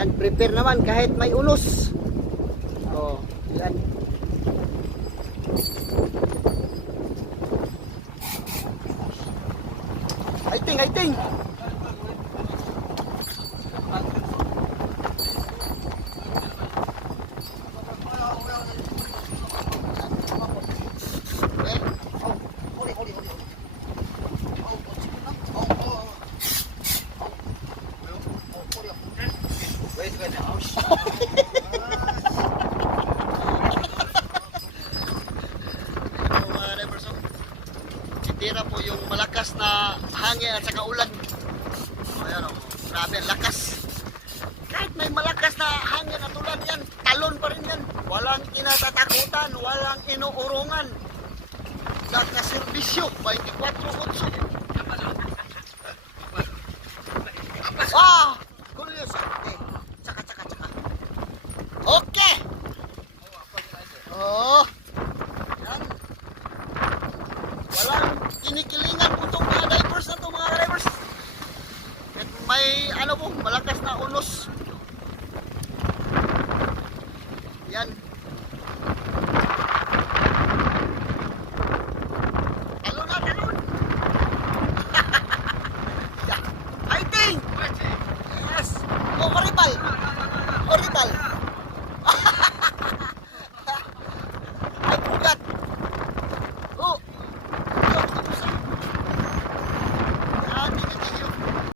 Yan, prepare naman kahit may unos. Oh, yan. Aiting. Tira po yung malakas na hangin at saka ulan. Ayan o, grabe, lakas. Kahit may malakas na hangin at ulan yan, talon pa rin yan. Walang kinatatakutan, walang inuurungan. Nakaserbisyo, 24/8.